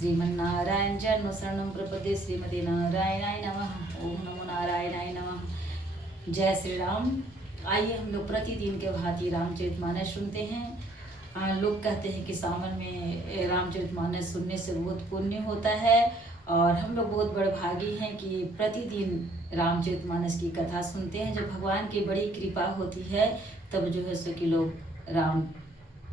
श्रीमन्नारायण जन्म शरणम प्रपदे श्रीमते नारायणाय नमः। ओम नमो नारायणाय नमः। जय श्री राम। आइए हम लोग प्रतिदिन के भांति रामचरितमानस सुनते हैं। लोग कहते हैं कि सावन में रामचरितमानस सुनने से बहुत पुण्य होता है और हम लोग बहुत बड़े भागी हैं कि प्रतिदिन रामचरितमानस की कथा सुनते हैं। जब भगवान की बड़ी कृपा होती है तब जो है सो कि लोग राम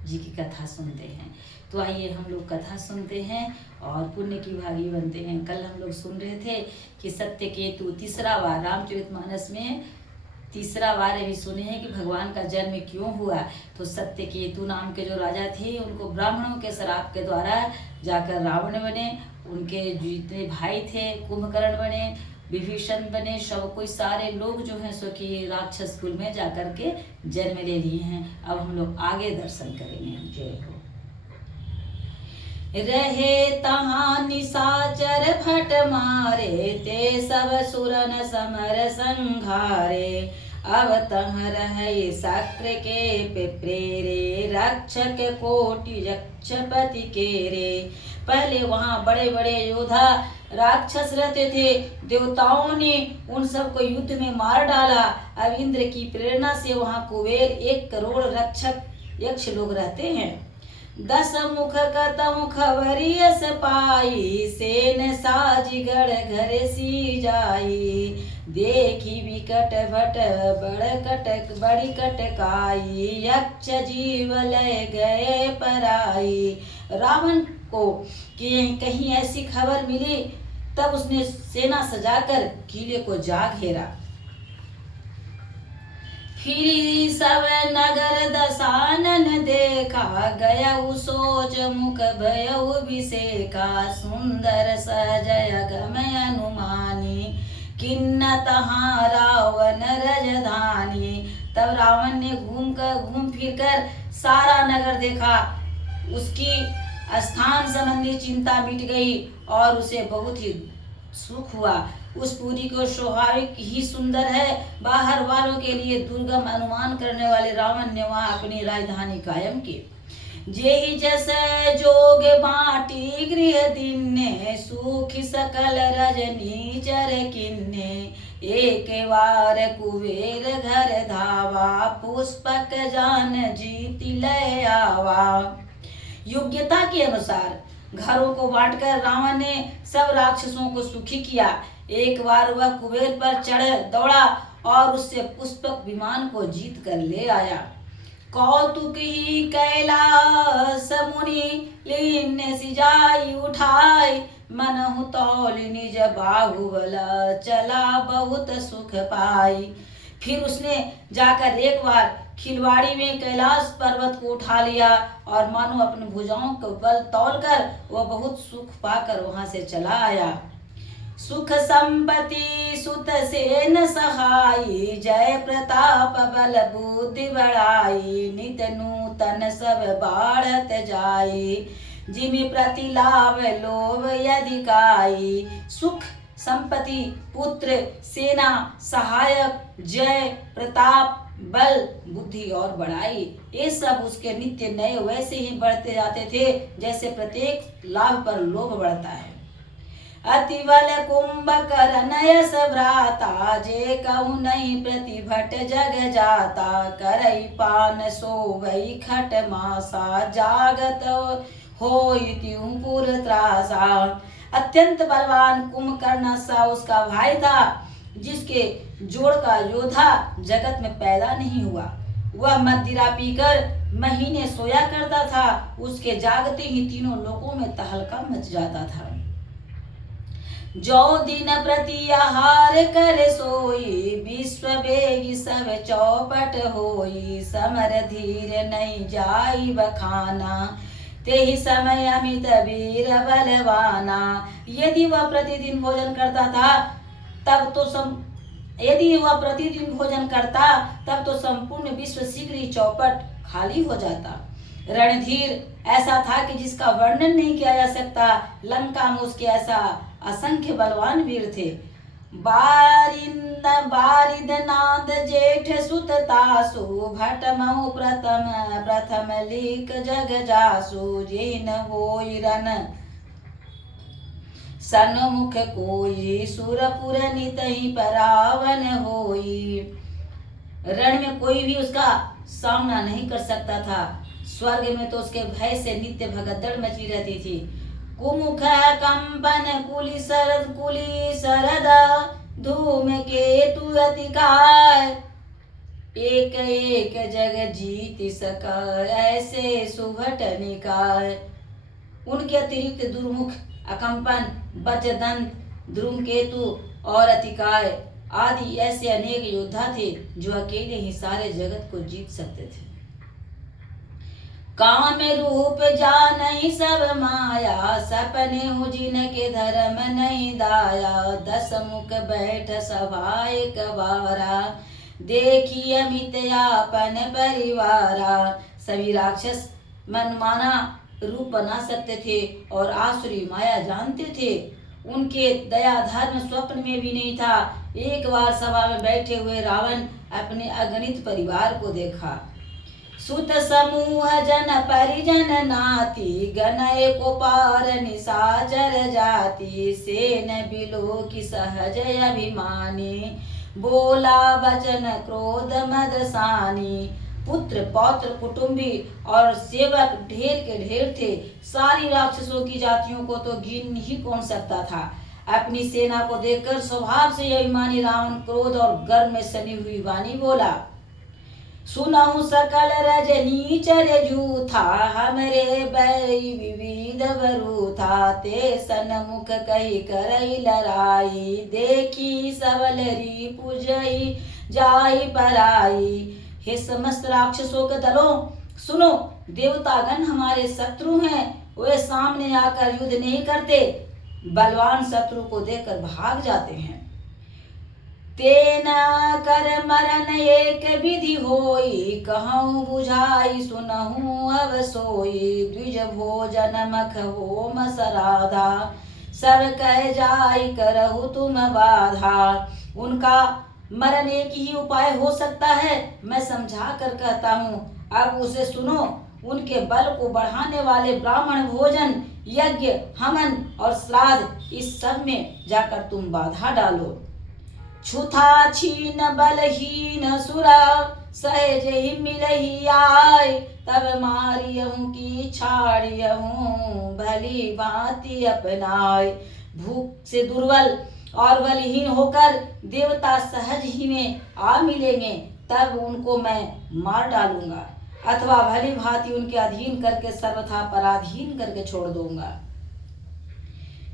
जी की कथा सुनते हैं। तो आइए हम लोग कथा सुनते हैं और पुण्य की भागी बनते हैं। कल हम लोग सुन रहे थे कि सत्यकेतु तीसरा बार रामचरितमानस में तीसरा बार अभी सुने हैं कि भगवान का जन्म क्यों हुआ। तो सत्यकेतु नाम के जो राजा थे उनको ब्राह्मणों के श्राप के द्वारा जाकर रावण बने। उनके जितने भाई थे कुंभकर्ण बने, विभीषण बने, सब कोई सारे लोग जो हैं सो कि राक्षस कुल में जाकर के जन्म ले लिए हैं। अब हम लोग आगे दर्शन करेंगे। जय हो। रहे तहाँ निशाचर भट मारे, ते सब सुरन समर संघारे। अब तह रहे शक्र के प्रेरे, रक्षक कोटि यक्षपति केरे। पहले वहाँ बड़े बड़े योद्धा राक्षस रहते थे, देवताओं ने उन सबको युद्ध में मार डाला। अब इंद्र की प्रेरणा से वहाँ कुबेर 1 करोड़ रक्षक यक्ष लोग रहते हैं। 10 मुख कतहु खबरियस पाई, सेन साजिगढ़ घर सी जाई। देखी विकट भट बड़ी कटकाई, यक्ष जीव लय गए पराई। रावण को कि कहीं ऐसी खबर मिली तब उसने सेना सजाकर किले को जा घेरा। फिर सब नगर दसानन देखा, गयउ सोच मुख भयउ विसेका। सुंदर सजय गमय अनुमानी, किन्न तहाँ रावण रजधानी। तब रावण ने घूम फिर कर सारा नगर देखा। उसकी स्थान संबंधी चिंता मिट गई और उसे बहुत ही सुख हुआ। उस पुरी को स्वाभाविक ही सुंदर है। बाहर वालों के लिए दुर्गम अनुमान करने वाले रावण ने वहां अपनी राजधानी कायम की। जेहि जैसे जोग बाटी गृह दिन्ने, सुखी सकल रजनी चर किन्ने। एक बार कुबेर घर धावा, पुष्पक जान जीत लय आवा। योग्यता के अनुसार घरों को बांटकर रावण ने सब राक्षसों को सुखी किया। एक बार वह कुबेर पर चढ़ दौड़ा और उससे पुष्पक विमान को जीत कर ले आया। कौतुक ही कैलास मुनि लीन सिजाई उठाई, मनहु तौल निज बाहुबल चला बहुत सुख पाई। फिर उसने जाकर एक बार खिलवाड़ी में कैलाश पर्वत को उठा लिया और मानो अपनी भुजाओं को बल तौलकर वह बहुत सुख पाकर वहां से चला आया। सुख संपत्ति सुत सेन सहाई, जय प्रताप बल बुद्धि बढ़ाई। नित नूतन सब बाढ़त जाई, जिमि प्रति लाभ लोभ यदिकाई। सुख संपत्ति, पुत्र, सेना, सहायक, जय, प्रताप, बल, बुद्धि और बड़ाई, ये सब उसके नित्य नए वैसे ही बढ़ते जाते थे जैसे प्रत्येक लाभ पर लोभ बढ़ता है। अति बल कुंभकर्ण यश भ्राता, जे कहु नहीं प्रतिभट जग जाता। करई पान सोवई खट मासा, जागत होई त्यों पुर त्रासा। अत्यंत बलवान कुंभकर्ण सा उसका भाई था, जिसके जोड़ का योद्धा जगत में पैदा नहीं हुआ। वह मदिरा पीकर महीने सोया करता था। उसके जागते ही तीनों लोकों में तहलका मच जाता था। जो दिन प्रति आहार कर सोई, विश्व वेगी सब चौपट होई। समर धीर नहीं जाई बखाना, तेहि समय अमित वीर बलवाना। यदि वह प्रतिदिन भोजन करता तब तो संपूर्ण विश्व शीघ्र ही चौपट खाली हो जाता। रणधीर ऐसा था कि जिसका वर्णन नहीं किया जा सकता। लंका में उसके ऐसा असंख्य बलवान वीर थे। बारिद नाद जेठ सुत तासु, भट महु प्रथम लीक जग जासु। जिन होई रन सन्मुख कोई सुरपुर नितहि परावन होई। रण में कोई भी उसका सामना नहीं कर सकता था। स्वर्ग में तो उसके भय से नित्य भगदड़ मची रहती थी। कुमुख कंपन कुली सरद धूम केतु अतिकाय, एक एक जग जीत सका ऐसे सुभट निकाय। उनके अतिरिक्त दुर्मुख, अकंपन, बजदंत, धूमकेतु और अतिकाय आदि ऐसे अनेक योद्धा थे जो अकेले ही सारे जगत को जीत सकते थे। काम रूप जानहि सब माया, सपने हूँ जिनके धर्म नहीं दाया। 10 मुख बैठ सभा एक बारा, देखी अमित यापन परिवारा। सभी राक्षस मनमाना रूप बना सकते थे और आसुरी माया जानते थे। उनके दया धर्म स्वप्न में भी नहीं था। एक बार सभा में बैठे हुए रावण अपने अगणित परिवार को देखा। सुत समूह जन परिजन नाती, गनय को पार निशाचर जाति। सेन बिलो की सहज अभिमानी, बोला वचन क्रोध मदसानी। पुत्र पौत्र कुटुंबी और सेवक ढेर के ढेर थे। सारी राक्षसों की जातियों को तो गिन ही कौन सकता था। अपनी सेना को देखकर स्वभाव से अभिमानी रावण क्रोध और गर्व में सनी हुई वाणी बोला। सुनहु सकल रजनी चर जूथा, हमरे बैरी विविध बरूथा। ते सन्मुख कही करई लड़ाई, देखी सबलरी पुजई जाई पराई। हे समस्त राक्षसों के दलों, सुनो, देवतागण हमारे शत्रु हैं। वे सामने आकर युद्ध नहीं करते, बलवान शत्रु को देखकर भाग जाते हैं। तेना कर मरण एक विधि होई, कहूँ बुझाई सुनहूँ अब सोई। द्विज भोजन मख होम सराधा, सब कह जाई करहु तुम बाधा। उनका मरण एक ही उपाय हो सकता है, मैं समझा कर कहता हूँ, अब उसे सुनो। उनके बल को बढ़ाने वाले ब्राह्मण भोजन, यज्ञ, हवन और श्राद्ध, इस सब में जाकर तुम बाधा डालो। छुथा छीन बलहीन सुरा, सहज ही मिलही आय। तब मारियहूँ की छाड़ियहूँ, भली भांति अपनाय। भूख से दुर्बल और बलहीन होकर देवता सहज ही में आ मिलेंगे, तब उनको मैं मार डालूंगा, अथवा भली भांति उनके अधीन करके सर्वथा पराधीन करके छोड़ दूंगा।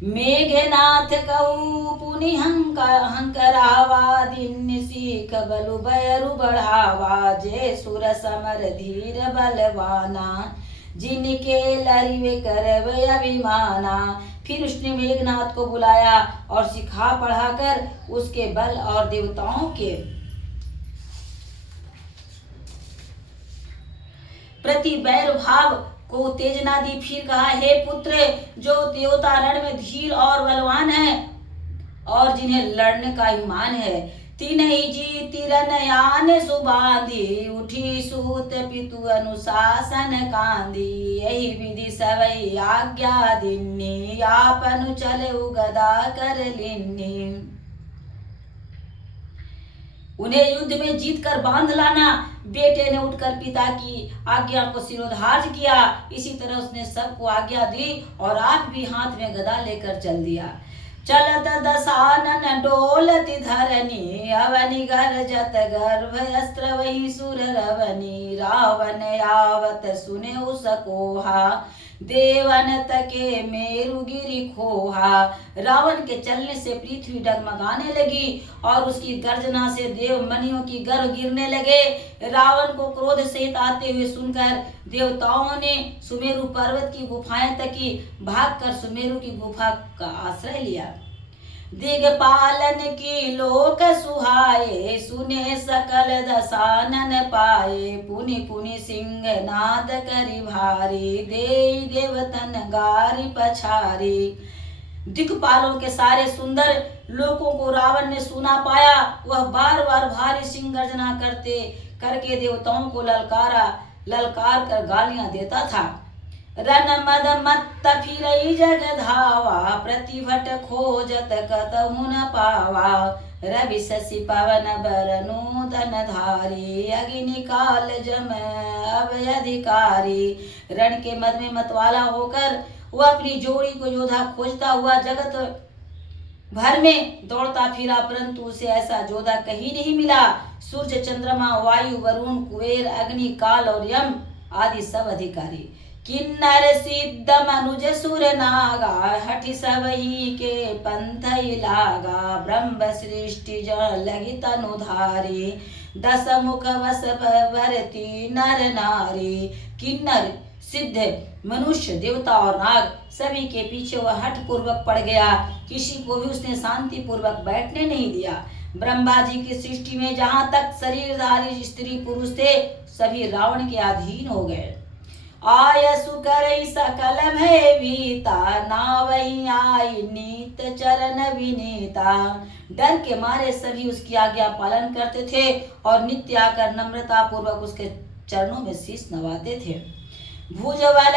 मेघनाथ कहू पुनि हंकरावा, दिन सीख बलु बैरु बढ़ावा। जय सुर समर धीर बलवाना, जिनके लरिवे करव अभिमाना। फिर उसने मेघनाथ को बुलाया और सिखा पढ़ाकर उसके बल और देवताओं के प्रति बैर भाव को उत्तेजना दी। फिर कहा, हे पुत्र, जो देवता रण में धीर और बलवान है और जिन्हें लड़ने का ईमान है, तीनहि जी तिरनयान सुबांधी। उठी सूत पितु अनुशासन कांदी, यही विधि सवै आज्ञा दिन्नी। आपनु चले गदा कर लिन्नी। उन्हें युद्ध में जीत कर बांध लाना। बेटे ने उठकर पिता की आज्ञा को सिरोधार्य किया। इसी तरह उसने सबको आज्ञा दी और आप भी हाथ में गदा लेकर चल दिया। चलत दशानन डोलति धरनी, अवनि गरजत गर्भ अस्त्र वही सुर रवनी। रावण आवत सुने उसकोहा, देवन तके मेरु गिरि खोहा। रावण के चलने से पृथ्वी डगमगाने लगी और उसकी गर्जना से देव मनियों की गर्भ गिरने लगे। रावण को क्रोध सहित आते हुए सुनकर देवताओं ने सुमेरु पर्वत की गुफाएं तकी, भागकर सुमेरु की गुफा का आश्रय लिया। दिग्पालन की लोक सुहाए, सुने सकल दशानन पाए। पुनि पुनि सिंह नाद करि भारी, देई देवतन गारी पछारी। दिक्पालों के सारे सुंदर लोगों को रावण ने सुना पाया। वह बार बार भारी सिंह गर्जना करके देवताओं को ललकार कर गालियां देता था। रन मद मत्त फिरई जग धावा, प्रतिभट खोजत कतहु न पावा। रवि शशि पवन बरनु तन धारी, अग्नि काल जम अब अधिकारी। रण के मद में मतवाला होकर वह अपनी जोड़ी को योद्धा खोजता हुआ जगत भर में दौड़ता फिरा, परंतु उसे ऐसा जोधा कहीं नहीं मिला। सूर्य चंद्रमा वायु वरुण कुबेर अग्नि काल और यम आदि सब अधिकारी, किन्नर सिद्ध मनुज सुर नागा, हठि सबही के पंथ लागा। ब्रह्म सृष्टि जन लगी तनुधारी, दस मुख वस भरती नर नारी। किन्नर सिद्ध मनुष्य देवता और नाग सभी के पीछे वह हठ पूर्वक पड़ गया, किसी को भी उसने शांति पूर्वक बैठने नहीं दिया। ब्रह्मा जी की सृष्टि में जहाँ तक शरीरधारी स्त्री पुरुष थे, सभी रावण के अधीन हो गए। आयसु करई सकल भय भीता, नावई आई नीत चरण विनीता। डर के मारे सभी उसकी आज्ञा पालन करते थे और नित्य आकर नम्रता पूर्वक उसके चरणों में शीश नवाते थे। भुजबल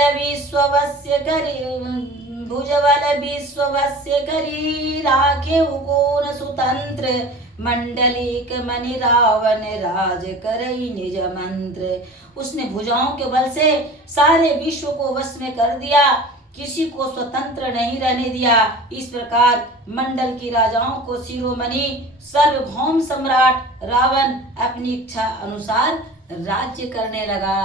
विश्ववस्य करी, राखे उगोन सुतंत्र। मंडलिक मणि रावण राज करई निज मंत्र। उसने भुजाओं के बल से सारे विश्व को वश में कर दिया, किसी को स्वतंत्र नहीं रहने दिया। इस प्रकार मंडल की राजाओं को शिरोमणि सार्वभौम सम्राट रावण अपनी इच्छा अनुसार राज्य करने लगा।